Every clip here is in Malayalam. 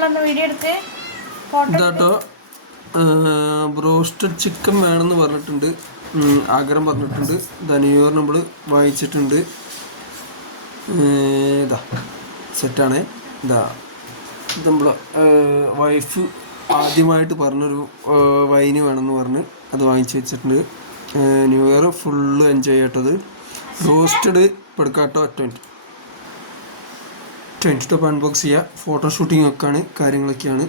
ഫോണിലൊന്ന് വീഡിയോ എടുത്ത് ഇതാട്ടോ ബ്രോസ്റ്റഡ് ചിക്കൻ വേണമെന്ന് പറഞ്ഞിട്ടുണ്ട്. ആഗ്രഹം പറഞ്ഞിട്ടുണ്ട്. ധനിയോർ ന്യൂ നമ്മൾ വായിച്ചിട്ടുണ്ട് ഇതാ സെറ്റാണ് ഇതാ ഇത് നമ്മളെ വൈഫ് ആദ്യമായിട്ട് പറഞ്ഞൊരു വൈന് വേണമെന്ന് പറഞ്ഞ് അത് വാങ്ങിച്ചു വെച്ചിട്ടുണ്ട്. ന്യൂ ഇയർ ഫുള്ള് എൻജോയ് ചെയ്യട്ടത് റോസ്റ്റഡ് പെടുക്കാട്ടോ ട്വന്റി ട്വന്റി ടോപ്പ് അൺബോക്സ് ചെയ്യുക ഫോട്ടോ ഷൂട്ടിംഗ് ഒക്കെയാണ് കാര്യങ്ങളൊക്കെയാണ്.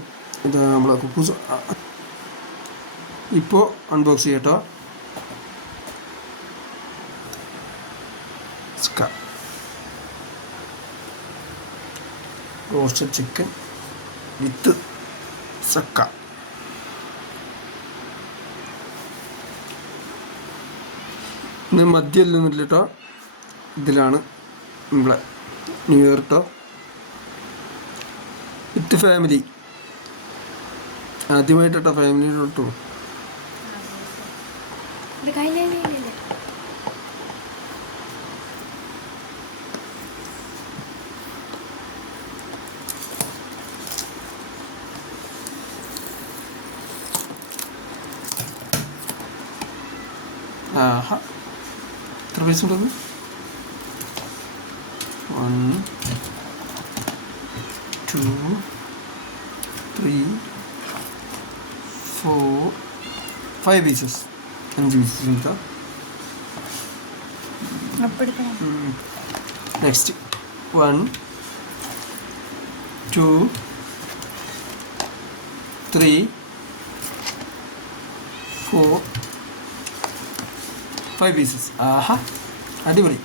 ഇത് നമ്മളെ കുക്കൂസ് ഇപ്പോൾ അൺബോക്സ് ചെയ്യട്ടോ റോസ്റ്റഡ് ചിക്കൻ വിത്ത് സക്ക. ഇന്ന് മദ്യം നിന്നില്ല കേട്ടോ. ഇതിലാണ് നമ്മളെ ന്യൂ ഇയർ കേട്ടോ വിത്ത് ഫാമിലി. ആദ്യമായിട്ടോ ഫാമിലിയിലോട്ടോ ആഹാ. എത്ര പൈസ ഉണ്ടത് one two three four five pieces അഞ്ച് പീസസ് എടുക്കാം next one two three four five pieces ആഹാ അടിപൊളി.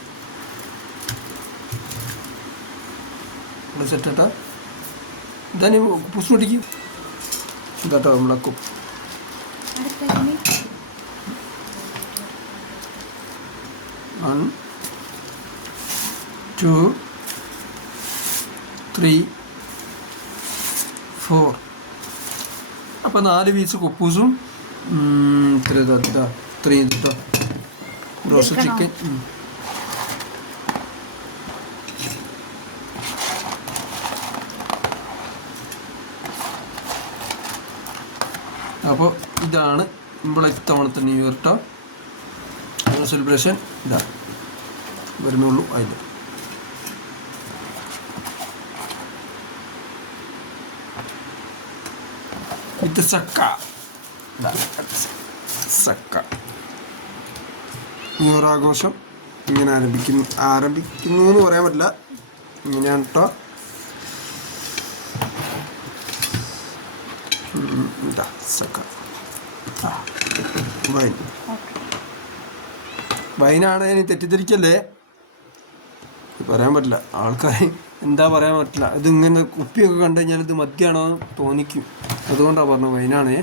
സെറ്റ് കേട്ടോ നമ്മളെ കുപ്പ് അടുത്ത ഇനി വൺ ടു ത്രീ ഫോർ. അപ്പോൾ നാല് പീസ് കുപ്പൂസും ഇതാ ഇത്രയും കേട്ടോ ചിക്കൻ അപ്പോൾ ഇതാണ് നമ്മളെ ഇത്തവണത്തെ ന്യൂ ഇയർ ടോ സെലിബ്രേഷൻ ഇതാ. വരുന്നുള്ളൂ അതിൽ ഇത് സക്ക. സക്ക. ന്യൂ ഇയർ ആഘോഷം ഇങ്ങനെ ആരംഭിക്കുന്നു. ആരംഭിക്കുന്നു എന്ന് പറയാൻ പറ്റില്ല. ഇങ്ങനെയാണ് കേട്ടോ ഉം, സക്ക ആ വൈൻ വൈനാണ് ഇനി തെറ്റിദ്ധരിക്കല്ലേ? പറയാൻ പറ്റില്ല. ആൾക്കാർ എന്താ പറയാൻ പറ്റില്ല. ഇത് ഇങ്ങനെ കുപ്പിയൊക്കെ കണ്ടു കഴിഞ്ഞാൽ ഇത് മദ്യമാണോ തോന്നിക്കും. അതുകൊണ്ടാണ് പറഞ്ഞത് വൈനാണ്.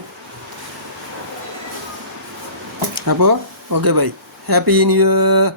അപ്പോൾ okay bye happy new year